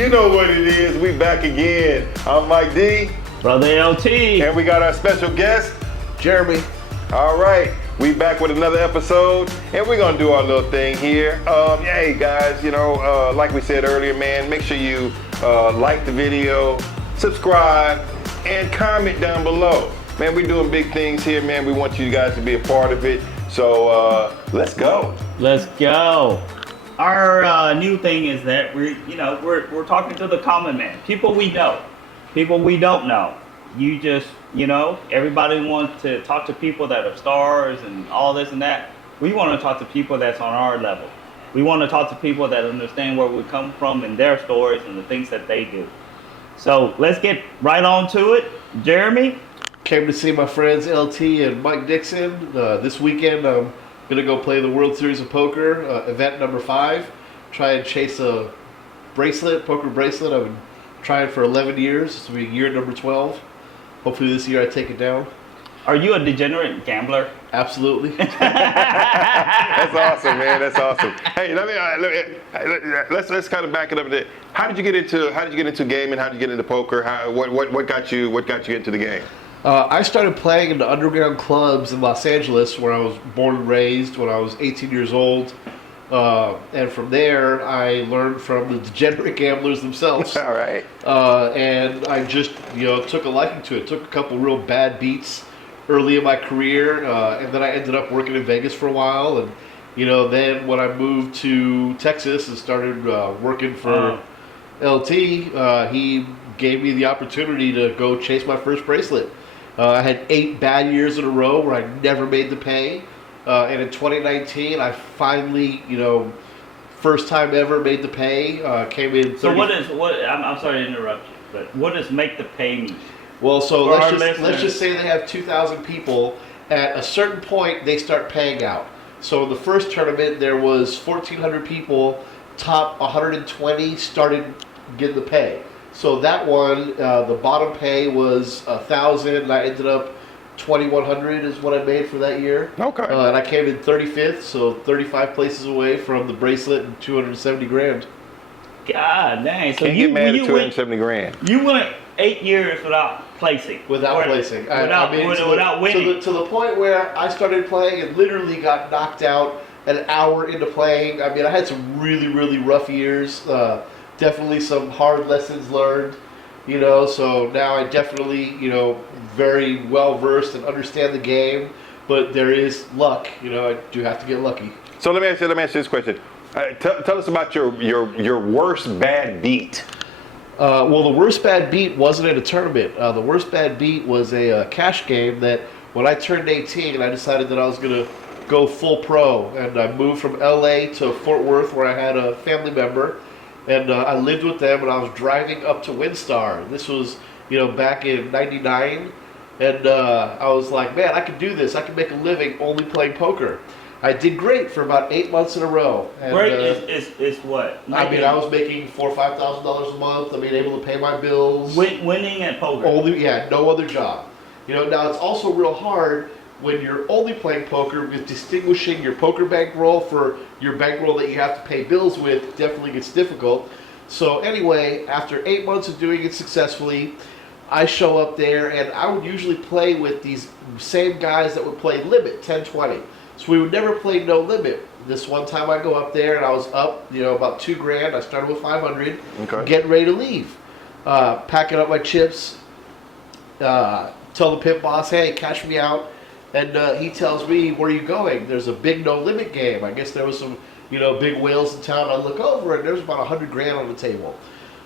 You know what it is. We back again. I'm Mike D. Brother LT. And we got our special guest, Jeremy. All right. We back with another episode, and we're going to do our little thing here. Hey, guys, like we said earlier, man, make sure you like the video, subscribe, and comment down below. Man, we're doing big things here, man. We want you guys to be a part of it. So let's go. Let's go. Our new thing is that we're talking to the common man, people we know, people we don't know. You just, everybody wants to talk to people that are stars and all this and that. We want to talk to people that's on our level. We want to talk to people that understand where we come from and their stories and the things that they do. So let's get right on to it. Jeremy? Came to see my friends LT and Mike Dixon. This weekend I'm going to go play the World Series of Poker, event number 5. Try and chase a poker bracelet. I've been trying for 11 years. This will be year number 12. Hopefully this year I take it down. Are you a degenerate gambler? Absolutely. That's awesome, man. That's awesome. Hey, let's kind of back it up a bit. How did you get into gaming? How did you get into poker? What got you into the game? I started playing in the underground clubs in Los Angeles where I was born and raised when I was 18 years old. And from there, I learned from the degenerate gamblers themselves. All right. And I just, took a liking to it. Took a couple real bad beats early in my career. And then I ended up working in Vegas for a while. And, then when I moved to Texas and started working for LT, he gave me the opportunity to go chase my first bracelet. I had 8 bad years in a row where I never made the pay. And in 2019, I finally, first time ever made the pay. Came in. So I'm sorry to interrupt you, but what does make the pay mean? Well, so let's just say they have 2,000 people. At a certain point, they start paying out. So in the first tournament, there was 1,400 people. Top 120 started getting the pay. So that one, the bottom pay was 1,000, and I ended up 2,100 is what I made for that year. Okay. And I came in 35th, so 35 places away from the bracelet and 270 grand. God dang! So Can't get mad at 270 grand. You went 8 years without placing. Without placing. Without winning. To the point where I started playing and literally got knocked out an hour into playing. I mean, I had some really, really rough years. Definitely some hard lessons learned. So now I definitely, very well versed and understand the game, but there is luck. I do have to get lucky. So let me ask you this question. Tell us about your worst bad beat. Well, the worst bad beat wasn't at a tournament. The worst bad beat was a cash game that when I turned 18, I decided that I was going to go full pro, and I moved from LA to Fort Worth where I had a family member. And I lived with them, and I was driving up to WinStar. This was, back in '99, and I was like, man, I could do this. I could make a living only playing poker. I did great for about 8 months in a row. And, great is what? I mean, I was making $4,000 or $5,000 a month. I mean, able to pay my bills. Winning at poker. No other job. Now it's also real hard when you're only playing poker with distinguishing your poker bankroll for your bankroll that you have to pay bills with definitely gets difficult. So anyway, after 8 months of doing it successfully, I show up there and I would usually play with these same guys that would play limit, 10-20. So we would never play no limit. This one time I go up there and I was up, about 2 grand. I started with 500, getting ready to leave. Packing up my chips, tell the pit boss, hey, cash me out. And he tells me, where are you going? There's a big no-limit game. I guess there was some, big whales in town. I look over and there's about 100 grand on the table.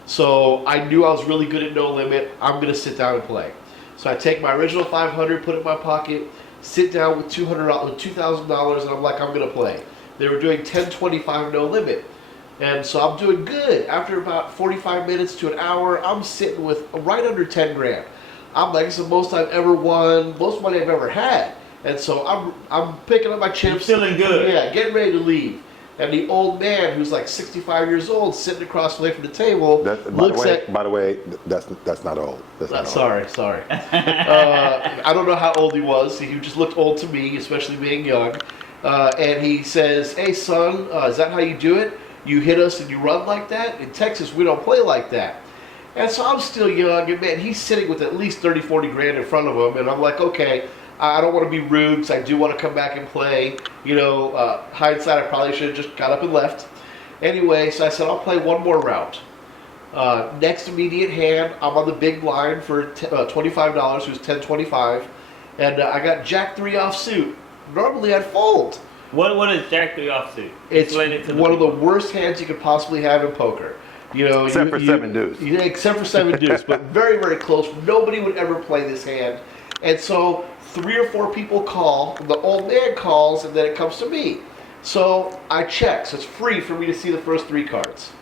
So I knew I was really good at no-limit. I'm going to sit down and play. So I take my original 500, put it in my pocket, sit down with $2,000, and I'm like, I'm going to play. They were doing 10-25 no-limit. And so I'm doing good. After about 45 minutes to an hour, I'm sitting with right under 10 grand. I'm like, it's the most I've ever won, most money I've ever had. And so I'm picking up my chips. You're feeling good. Yeah, getting ready to leave. And the old man, who's like 65 years old, sitting across the way from the table, By the way, that's not old. That's not sorry. I don't know how old he was. He just looked old to me, especially being young. And he says, hey, son, is that how you do it? you hit us and you run like that. In Texas, we don't play like that. And so I'm still young, and man, he's sitting with at least 30, 40 grand in front of him, and I'm like, okay, I don't want to be rude because I do want to come back and play. You know, hindsight, I probably should have just got up and left. Anyway, so I said, I'll play one more round. Next immediate hand, I'm on the big blind for $25, who's $10.25, and I got Jack 3 offsuit. Normally I'd fold. What is Jack 3 offsuit? It's one of the worst hands you could possibly have in poker. You know, except for 7 deuce. Yeah, except for 7 deuce, but very, very close. Nobody would ever play this hand. And so 3 or 4 people call, the old man calls, and then it comes to me. So I check, so it's free for me to see the first 3 cards.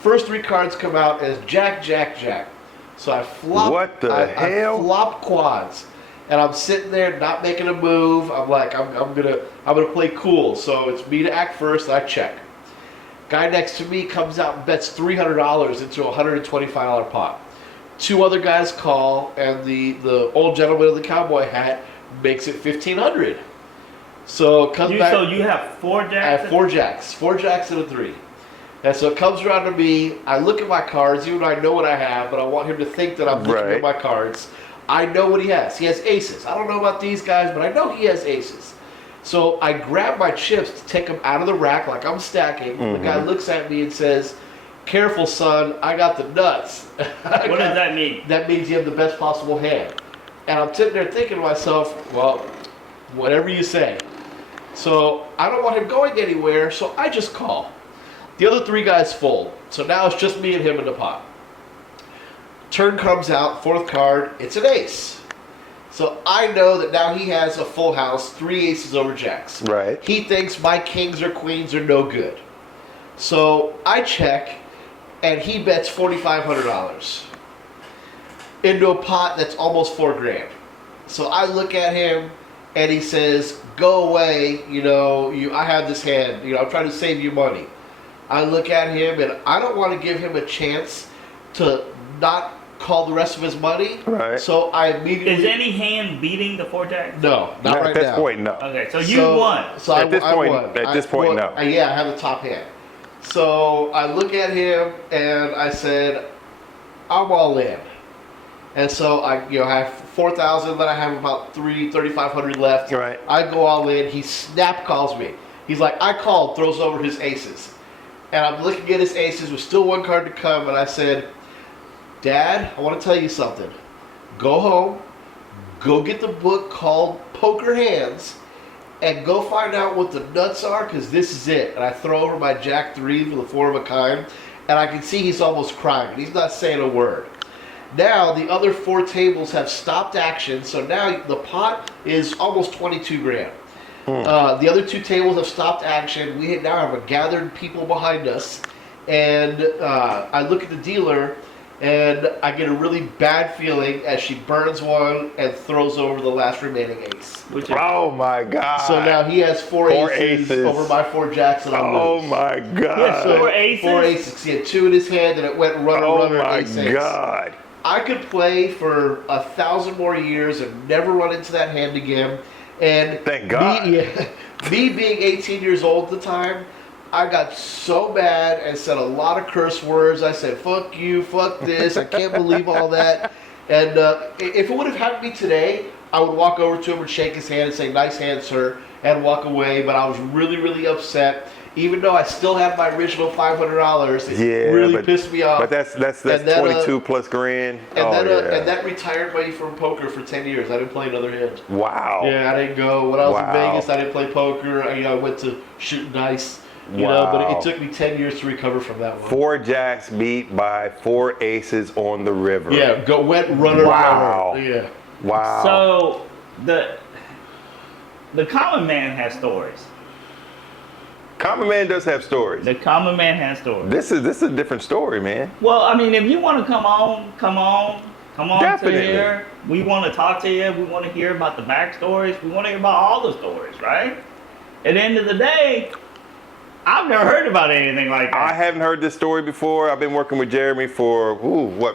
First 3 cards come out as Jack, Jack, Jack. So I flop. What the hell? I flop quads, and I'm sitting there not making a move. I'm like, I'm gonna play cool. So it's me to act first, and I check. Guy next to me comes out and bets $300 into a $125 pot. 2 other guys call, and the old gentleman in the cowboy hat makes it $1,500. So it comes back. So you have 4 jacks? I have 4 jacks. 4 jacks and a 3. And so it comes around to me. I look at my cards, even though I know what I have, but I want him to think that I'm looking at my cards. I know what he has. He has aces. I don't know about these guys, but I know he has aces. So I grab my chips to take them out of the rack like I'm stacking. The guy looks at me and says, "Careful, son, I got the nuts." What does that mean? That means you have the best possible hand. And I'm sitting there thinking to myself, well, whatever you say. So I don't want him going anywhere, so I just call. The other 3 guys fold. So now it's just me and him in the pot. Turn comes out, 4th card, it's an ace. So I know that now he has a full house, 3 aces over jacks. Right. He thinks my kings or queens are no good. So I check, and he bets $4,500 into a pot that's almost 4 grand. So I look at him, and he says, "Go away, I have this hand, I'm trying to save you money." I look at him, and I don't want to give him a chance to not call the rest of his money. Right. So I immediately... Is any hand beating the 4 jacks? No, not right now. At this point, no. Okay, so you won. So At this point, won. at this point, no. Yeah, I have the top hand. So I look at him, and I said, "I'm all in." And so I have 4,000, then I have about 3,500 left. Right. I go all in. He snap calls me. He's like, "I called," throws over his aces. And I'm looking at his aces with still 1 card to come, and I said, "Dad, I want to tell you something. Go home, go get the book called Poker Hands, and go find out what the nuts are, because this is it." And I throw over my Jack 3 for the 4 of a kind, and I can see he's almost crying. He's not saying a word. Now the other 4 tables have stopped action, so now the pot is almost 22 grand. The other 2 tables have stopped action. We now have a gathered people behind us, and I look at the dealer, and I get a really bad feeling as she burns one and throws over the last remaining ace. Oh my God! So now he has 4 aces over my 4 jacks, and I'm Oh lose. my God! So 4 aces? 4 aces. He had 2 in his hand, and it went runner, runner, ace, ace. Oh my God! I could play for 1,000 more years and never run into that hand again. And Thank God. Me being 18 years old at the time, I got so mad and said a lot of curse words. I said, "Fuck you, fuck this, I can't believe all that." And if it would have happened to me today, I would walk over to him and shake his hand and say, "Nice hand, sir," and walk away. But I was really, really upset. Even though I still have my original $500, it really pissed me off. But that's And then, 22 plus grand. And that retired me from poker for 10 years. I didn't play another hand. Wow. Yeah, I didn't go. When I was in Vegas, I didn't play poker. I went to shooting dice. But it took me 10 years to recover from that one. 4 jacks beat by 4 aces on the river. Yeah, went runner. Wow. Runner. Yeah. Wow. So the common man has stories. Common Man does have stories. The common man has stories. This is a different story, man. Well, I mean, if you want to come on Definitely. to here. We want to talk to you. We want to hear about the backstories. We want to hear about all the stories, right? At the end of the day, I've never heard about anything like that. I haven't heard this story before. I've been working with Jeremy for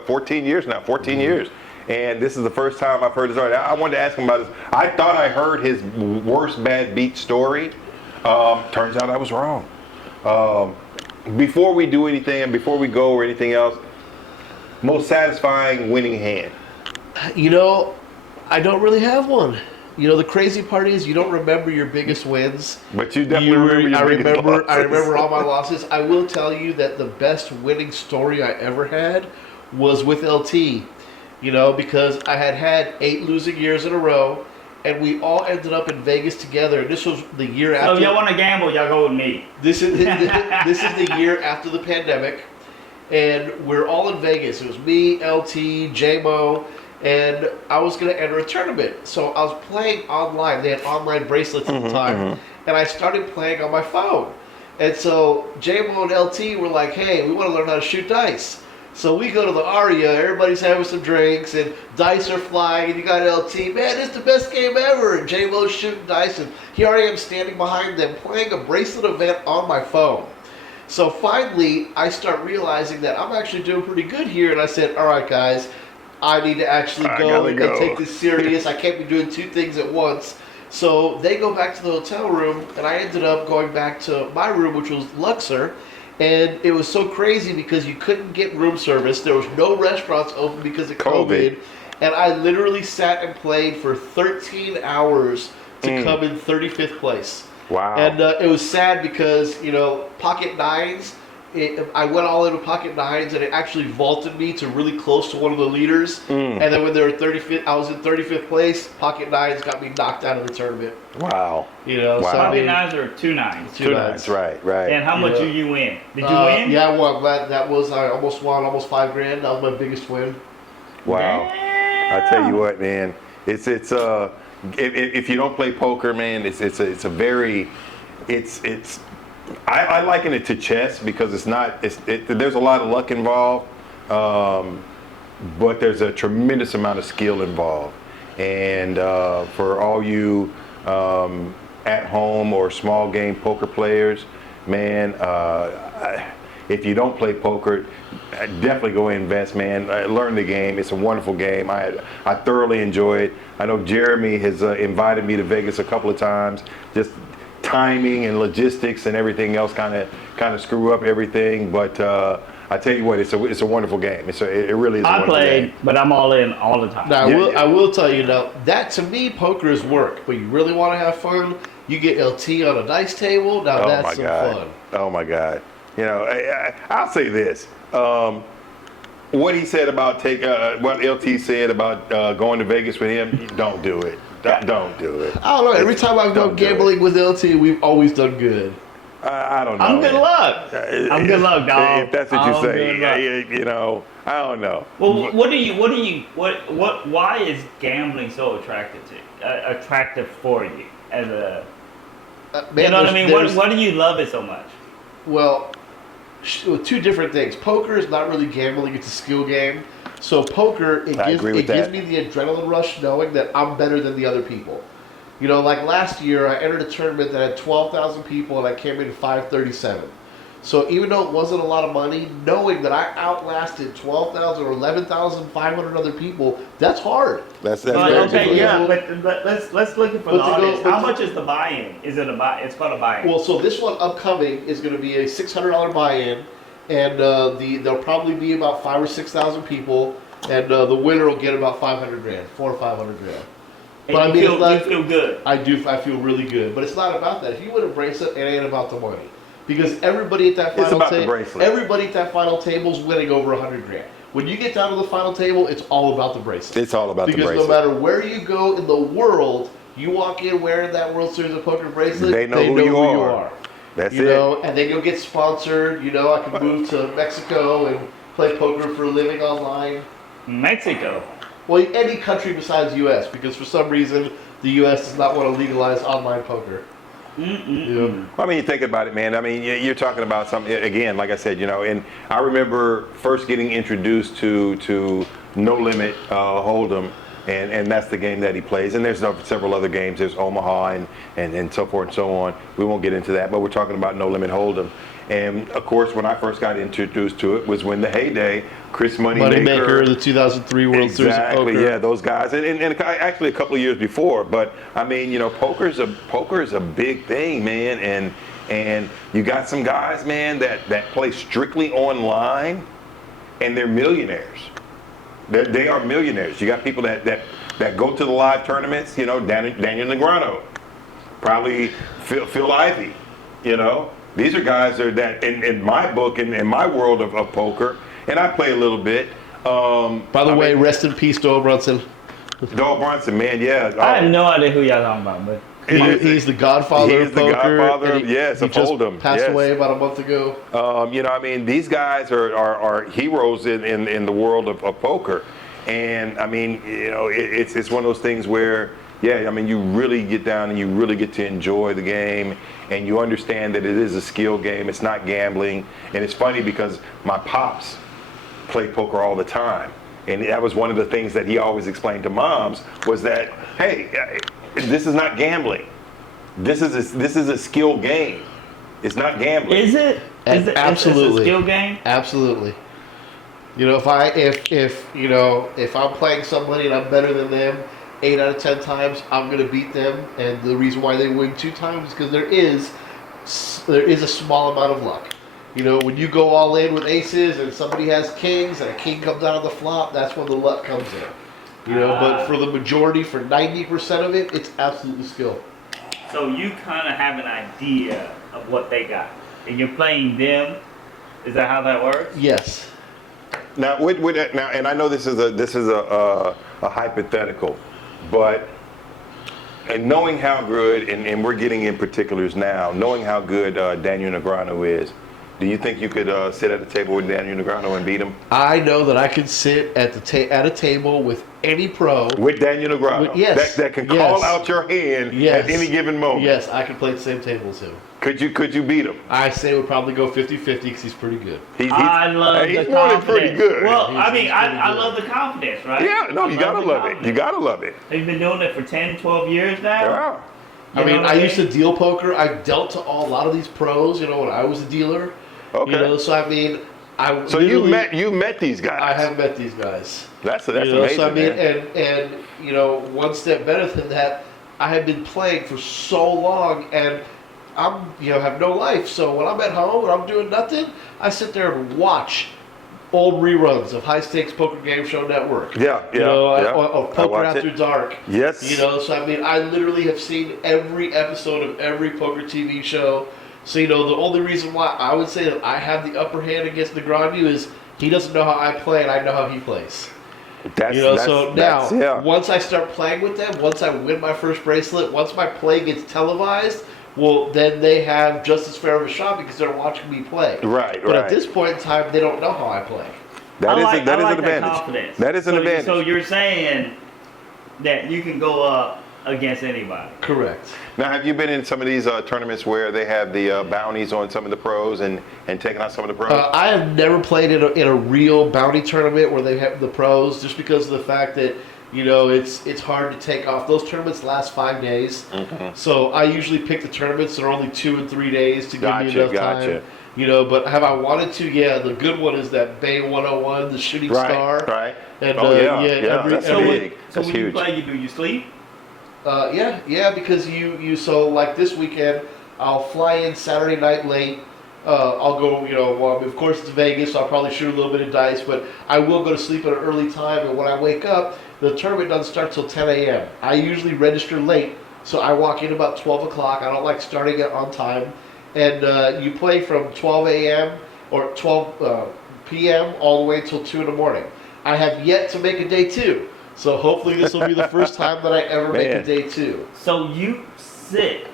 14 years now. 14 years. And this is the first time I've heard this story. I wanted to ask him about this. I thought I heard his worst bad beat story. Turns out I was wrong. before we do anything and before we go or anything else, most satisfying winning hand. You know, I don't really have one. You know, the crazy part is you don't remember your biggest wins. But you definitely remember your biggest losses. I remember all my losses. I will tell you that the best winning story I ever had was with LT. You know, because I had 8 losing years in a row, and we all ended up in Vegas together. And this was the year after. So if y'all want to gamble, y'all go with me. This is the year after the pandemic, and we're all in Vegas. It was me, LT, JMO, and I was going to enter a tournament. So I was playing online. They had online bracelets at the time, and I started playing on my phone. And so JMO and LT were like, "Hey, we want to learn how to shoot dice." So we go to the Aria, everybody's having some drinks, and dice are flying, and you got LT, man, it's the best game ever, and J-Mo's shooting dice, and here I am standing behind them playing a bracelet event on my phone. So finally, I start realizing that I'm actually doing pretty good here, and I said, all right, guys, I need to actually go and take this serious. I can't be doing 2 things at once. So they go back to the hotel room, and I ended up going back to my room, which was Luxor. And it was so crazy because you couldn't get room service. There was no restaurants open because of COVID. And I literally sat and played for 13 hours to come in 35th place. Wow. And it was sad because, you know, pocket nines, I went all into pocket nines, and it actually vaulted me to really close to one of the leaders. And then when they were 35th, I was in 35th place. Pocket nines got me knocked out of the tournament. Wow. You know, Wow. so I mean, Pocket nines or 2 nines? 2 nines, right. And how much did you win? Did you win? Yeah, I won. That was, I almost won almost $5,000. That was my biggest win. Wow. I tell you what, man, it's if you don't play poker, man, it's a very, I liken it to chess because there's a lot of luck involved, but there's a tremendous amount of skill involved. And for all you at home or small game poker players, man, if you don't play poker, definitely go invest, man. Learn the game. It's a wonderful game. I thoroughly enjoy it. I know Jeremy has invited me to Vegas a couple of times. Just timing and logistics and everything else kind of screw up everything. But I tell you what, it's a wonderful game. It really is. I played, but I'm all in all the time. Now, I will tell you now, that to me, poker is work. But you really want to have fun, you get LT on a dice table. Now that's some fun. Oh my God. You know, I'll say this. What he said about what LT said about going to Vegas with him, don't do it. Don't do it. I don't know. Every time I've gone gambling with LT, we've always done good. I don't know. I'm good luck. I'm good luck, dog. If that's what you say, you know, I don't know. Well, why is gambling so attractive for you as a? Man, you know what I mean? Why do you love it so much? Well, 2 different things. Poker is not really gambling; it's a skill game. So poker, it gives me the adrenaline rush knowing that I'm better than the other people. You know, like last year, I entered a tournament that had 12,000 people, and I came in 537. So even though it wasn't a lot of money, knowing that I outlasted 12,000 or 11,500 other people, that's hard. That's but, very okay, difficult. but let's look at for the audience. How much is the buy-in? Is it It's called a buy-in. Well, so this one upcoming is going to be a $600 buy-in, and there'll probably be about 5,000 or 6,000 people, and the winner will get about $500,000, $400,000 or $500,000. But I mean, you feel good. I do. I feel really good. But it's not about that. If you win a bracelet, it ain't about the money, because everybody at that final table's winning over $100,000. When you get down to the final table, it's all about the bracelet. It's all about the bracelet. Because no matter where you go in the world, you walk in wearing that World Series of Poker bracelet, they know who you are. That's it. You know, and then you'll get sponsored. You know, I can move to Mexico and play poker for a living online. Mexico. Well, any country besides U.S., because for some reason the U.S. does not want to legalize online poker. Yeah. Well, I mean, you think about it, man. I mean, you're talking about something, again, like I said, you know, and I remember first getting introduced to No Limit Hold'em, and that's the game that he plays. And there's several other games. There's Omaha and so forth and so on. We won't get into that, but we're talking about No Limit Hold'em. And of course, when I first got introduced to it was when the heyday, Chris Moneymaker, the 2003 World Series of Poker. Exactly, yeah, those guys, and actually a couple of years before. But I mean, you know, poker is a big thing, man, And you got some guys, man, that play strictly online, and they're millionaires. They are millionaires. You got people that go to the live tournaments. You know, Daniel Negreanu, probably Phil Ivey. You know, these are guys that in my book, in my world of poker, and I play a little bit. By the way, rest in peace, Doyle Brunson. Doyle Brunson, man, yeah. I have no idea who y'all talking about, but He's the godfather of poker. Godfather, yes, he of just Hold'em. passed Yes. away about a month ago. You know, I mean, these guys are heroes in the world of poker, and I mean, you know, it's one of those things where, yeah, I mean, you really get down and you really get to enjoy the game, and you understand that it is a skill game. It's not gambling, and it's funny because my pops play poker all the time, and that was one of the things that he always explained to moms was that, hey, this is not gambling. This is a skill game. It's not gambling. is it? Absolutely. It's a skill game? Absolutely. You know, if I'm playing somebody and I'm better than them 8 out of 10 times, I'm going to beat them. And the reason why they win 2 times is because there is a small amount of luck. You know, when you go all in with aces and somebody has kings and a king comes out of the flop, that's when the luck comes in. You know, but for the majority, for 90% of it, it's absolutely skill. So you kind of have an idea of what they got, and you're playing them. Is that how that works? Yes. Now, now, and I know this is a hypothetical, but and knowing how good, and we're getting in particulars now, knowing how good Daniel Negreanu is, do you think you could sit at a table with Daniel Negreanu and beat him? I know that I could sit at a table with any pro. With Daniel Negreanu? Yes. That can call out your hand at any given moment? Yes, I could play at the same table as him. Could you beat him? I say it would probably go 50-50 because he's pretty good. I love he's the more than confidence. pretty good. Well, He's I mean, I good. love the confidence, right? Yeah, no, you gotta the love it. confidence. You gotta love it. He's been doing it for 10, 12 years now. Yeah. I mean, I used to deal poker. I've dealt to a lot of these pros, you know, when I was a dealer. Okay. You know, so I mean, So you met these guys. I have met these guys. That's You know, amazing. so I mean, man. and you know, one step better than that, I have been playing for so long, and I'm have no life. So when I'm at home and I'm doing nothing, I sit there and watch old reruns of High Stakes Poker Game Show Network. Yeah. Of Poker watch After it. Dark. Yes. You know, so I mean, I literally have seen every episode of every poker TV show. So, you know, the only reason why I would say that I have the upper hand against Negreanu is he doesn't know how I play and I know how he plays. Once I start playing with them, once I win my first bracelet, once my play gets televised, well, then they have just as fair of a shot because they're watching me play. Right. But at this point in time, they don't know how I play. That is an that advantage. confidence. That is an advantage. So you're saying that you can go up against anybody. Correct. Now, have you been in some of these tournaments where they have the bounties on some of the pros and taking out some of the pros? I have never played in a real bounty tournament where they have the pros, just because of the fact that it's hard to take off. Those tournaments last 5 days, so I usually pick the tournaments that are only 2 and 3 days to give me enough time. You know, but have I wanted to? Yeah, the good one is that Bay 101, the Shooting Star. Right. And, That's big. So That's when huge. you play, do you sleep? Yeah, because you so like this weekend, I'll fly in Saturday night late. I'll go, of course it's Vegas, so I'll probably shoot a little bit of dice, but I will go to sleep at an early time, and when I wake up, the tournament doesn't start till 10 a.m. I usually register late, so I walk in about 12 o'clock. I don't like starting it on time. And you play from 12 a.m. or 12 p.m. all the way until 2 in the morning. I have yet to make a day 2. So hopefully this will be the first time that I ever make a day 2. So you sit.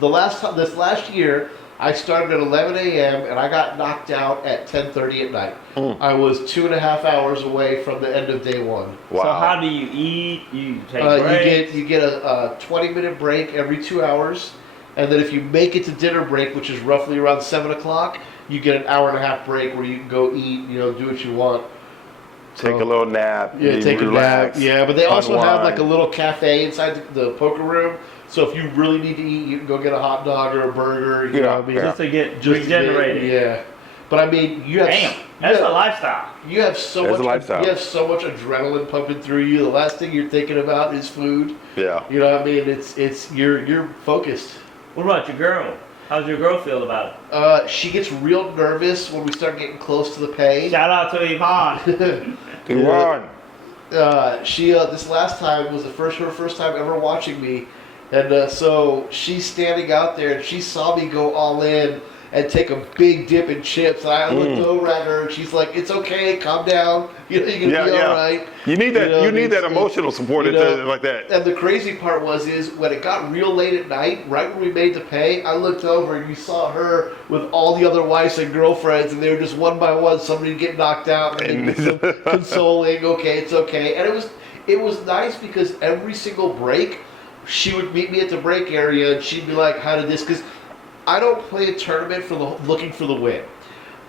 This last year, I started at 11 a.m. and I got knocked out at 10:30 at night. I was 2.5 hours away from the end of day 1. Wow. So how do you eat? You take breaks? You get a 20-minute break every 2 hours, and then if you make it to dinner break, which is roughly around 7 o'clock, you get an hour-and-a-half break where you can go eat, do what you want. Take a little nap. Yeah, take relax, a nap. Yeah, but they also have unwind. like a little cafe inside the poker room. So if you really need to eat, you can go get a hot dog or a burger. You know what I mean? Just to get Just regenerated. Yeah. But I mean, you have That's a lifestyle. You have so That's much. a lifestyle. You have so much adrenaline pumping through you. The last thing you're thinking about is food. Yeah. You know what I mean? It's you're focused. What about your girl? How's your girl feel about it? She gets real nervous when we start getting close to the pay. Shout out to Yvonne. Iran. She this last time was her first time ever watching me, and so she's standing out there and she saw me go all in and take a big dip in chips, and I looked over at her and she's like, "It's okay, calm down. You're gonna be all right." You need that. You need that emotional support like that. And the crazy part is when it got real late at night, right when we made the pay, I looked over and you saw her with all the other wives and girlfriends, and they were just one by one. Somebody would get knocked out, and they'd do some consoling. Okay, it's okay. And it was nice because every single break, she would meet me at the break area and she'd be like, "How did this?" Because I don't play a tournament looking for the win.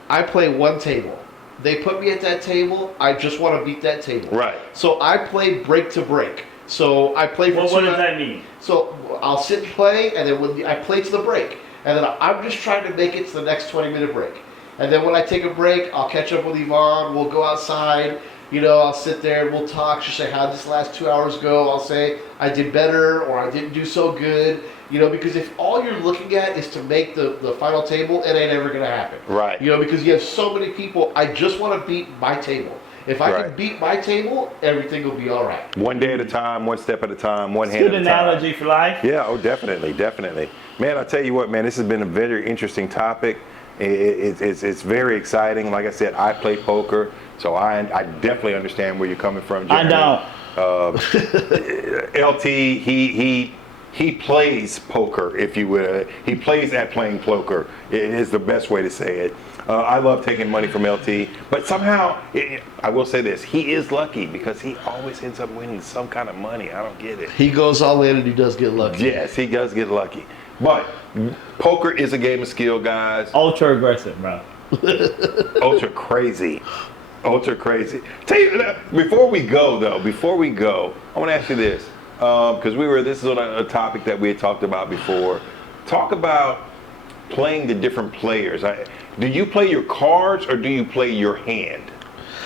I play one table. They put me at that table. I just want to beat that table. Right. So I play break to break. So I play for What does that mean? So I'll sit and play, and then when I play to the break, and then I'm just trying to make it to the next 20-minute break. And then when I take a break, I'll catch up with Yvonne. We'll go outside. I'll sit there and we'll talk. She'll say, "How did this last 2 hours go?" I'll say, "I did better," or "I didn't do so good." Because if all you're looking at is to make the final table, it ain't ever going to happen. Right. Because you have so many people. I just want to beat my table. If I can beat my table, everything will be all right. One day at a time, one step at a time, one hand at a time. Good analogy for life. Yeah, oh, definitely. Man, I tell you what, man, this has been a very interesting topic. It's very exciting. Like I said, I play poker, so I definitely understand where you're coming from, Jeremy. I don't. LT, he plays poker, if you will. He plays at playing poker. It is the best way to say it. I love taking money from LT, but somehow, I will say this, he is lucky because he always ends up winning some kind of money. I don't get it. He goes all in and he does get lucky. Yes, he does get lucky. But poker is a game of skill, guys. Ultra aggressive, bro. Ultra crazy. Tell you, before we go, I want to ask you this. Because this is on a topic that we had talked about before. Talk about playing the different players. Do you play your cards or do you play your hand?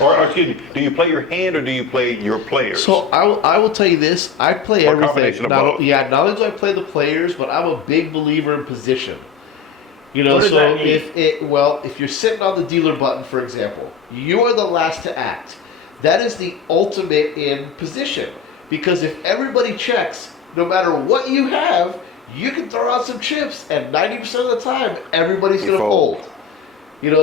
Or excuse me, do you play your hand or do you play your players? So I will tell you this: I play or everything. Combination of both. Not only do I play the players, but I'm a big believer in position. What does that mean? If you're sitting on the dealer button, for example, you are the last to act. That is the ultimate in position. Because if everybody checks, no matter what you have, you can throw out some chips, and 90% of the time, everybody's going to fold.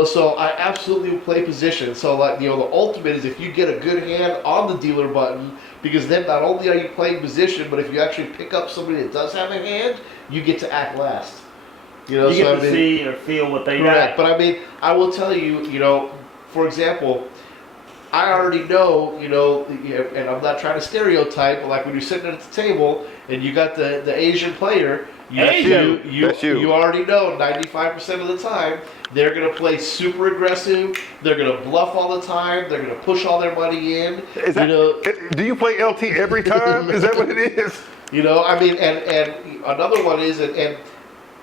So I absolutely will play position. So, the ultimate is if you get a good hand on the dealer button, because then not only are you playing position, but if you actually pick up somebody that does have a hand, you get to act last. You get to see or feel what they got. But I will tell you, for example, I already know, and I'm not trying to stereotype, but like when you're sitting at the table and you got the Asian player, you already know 95% of the time they're going to play super aggressive, they're going to bluff all the time, they're going to push all their money in. Do you play LT every time? Is that what it is? And another one is, and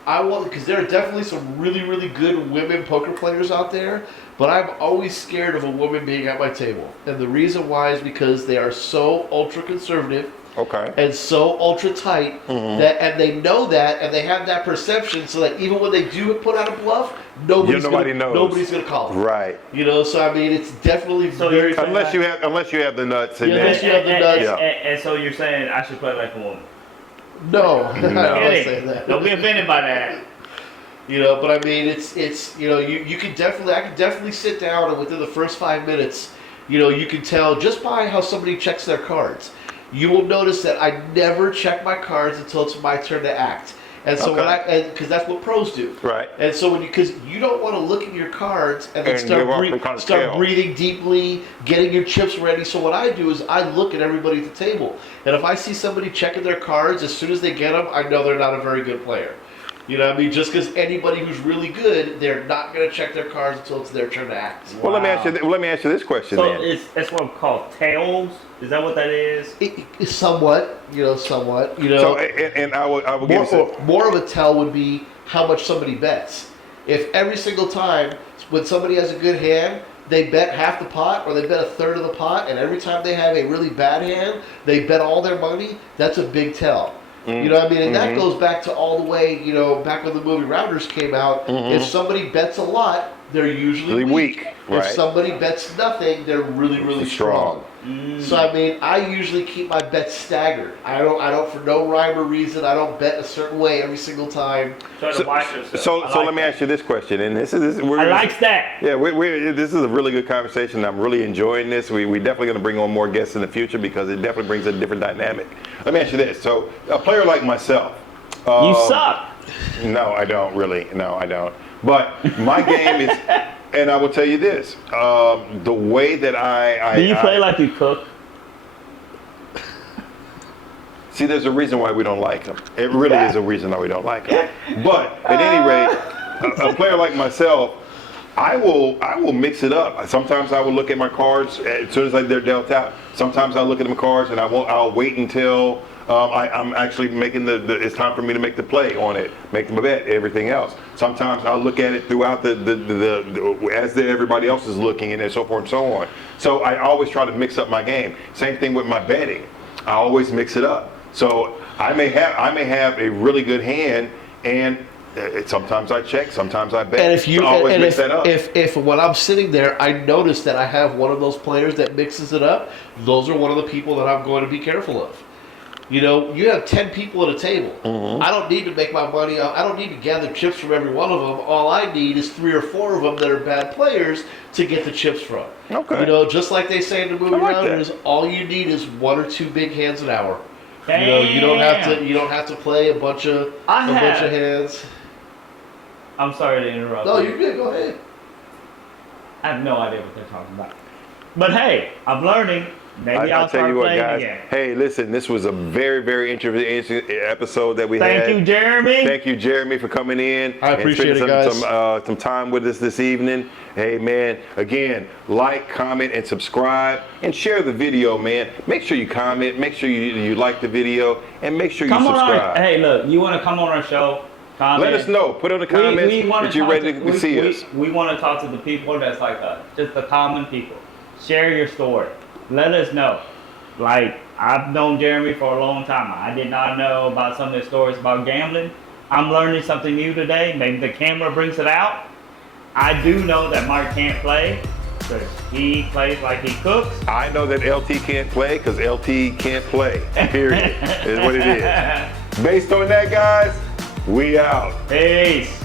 I want, because there are definitely some really, really good women poker players out there, but I'm always scared of a woman being at my table. And the reason why is because they are so ultra conservative and so ultra tight and they know that and they have that perception, so that even when they do put out a bluff, nobody's gonna call it. Right. So it's definitely unless you have the nuts. And so you're saying I should play like a woman. No. I don't say that. Don't be offended by that. But it's you can definitely, I can definitely sit down and within the first 5 minutes, you can tell just by how somebody checks their cards. You will notice that I never check my cards until it's my turn to act. And so because that's what pros do. Right. And so because you don't want to look at your cards and then start breathing deeply, getting your chips ready. So what I do is I look at everybody at the table. And if I see somebody checking their cards, as soon as they get them, I know they're not a very good player. Just because anybody who's really good, they're not going to check their cards until it's their turn to act. Well, let me ask you this question then. So it's what we call tails. Is that what that is? Somewhat. So and I will give you more of a tell would be how much somebody bets. If every single time when somebody has a good hand, they bet half the pot or they bet a third of the pot, and every time they have a really bad hand, they bet all their money, that's a big tell. You know what I mean? And that goes back to all the way, you know, back when the movie Rounders came out. If somebody bets a lot, they're usually weak. Right. If somebody bets nothing, they're really, really strong. So I mean, I usually keep my bets staggered. I don't for no rhyme or reason. I don't bet a certain way every single time. Try to watch yourself. So I like let me that. ask you this question, and this is I like that. Yeah, this is a really good conversation. I'm really enjoying this. We definitely going to bring on more guests in the future because it definitely brings a different dynamic. Let me ask you this. So a player like myself. You suck. No, I don't really. No, I don't. But my game is, and I will tell you this, the way that I Do you play like you cook? See, there's a reason why we don't like him. It really is a reason why we don't like him. But at any rate, a player like myself, I will mix it up. Sometimes I will look at my cards as soon as they're dealt out. Sometimes I'll look at my cards and I'll wait until I'm actually making it's time for me to make the play on it, make the bet, everything else. Sometimes I'll look at it throughout as everybody else is looking and so forth and so on. So I always try to mix up my game. Same thing with my betting. I always mix it up. So I may have a really good hand, and sometimes I check, sometimes I bet. And if you so I always and mix that up. if when I'm sitting there, I notice that I have one of those players that mixes it up, those are one of the people that I'm going to be careful of. You know, you have 10 people at a table. I don't need to make my money. I don't need to gather chips from every one of them. All I need is 3 or 4 of them that are bad players to get the chips from. Okay. You know, just like they say in the movie I like Rounders, that. all you need is 1 or 2 big hands an hour. Damn. You know, you don't have to play a bunch of hands. I'm sorry to interrupt. No, you. you're good. Go ahead. I have no idea what they're talking about. But hey, I'm learning. Maybe I'll tell start you what, playing guys. again. Hey, listen, this was a very, very interesting episode that we had. Thank you, Jeremy. Thank you, Jeremy, for coming in. I appreciate and it, spending guys. some time with us this evening. Hey, man, again, like, comment, and subscribe, and share the video, man. Make sure you comment, make sure you like the video, and make sure you subscribe. Hey, look, you want to come on our show? Comment. Let us know. Put on the comments that you're ready to see us. We want to talk to the people that's like us, just the common people. Share your story. Let us know. Like, I've known Jeremy for a long time. I did not know about some of his stories about gambling. I'm learning something new today. Maybe the camera brings it out. I do know that Mark can't play because he plays like he cooks. I know that LT can't play because LT can't play. Period. Is what it is. Based on that, guys, we out. Peace.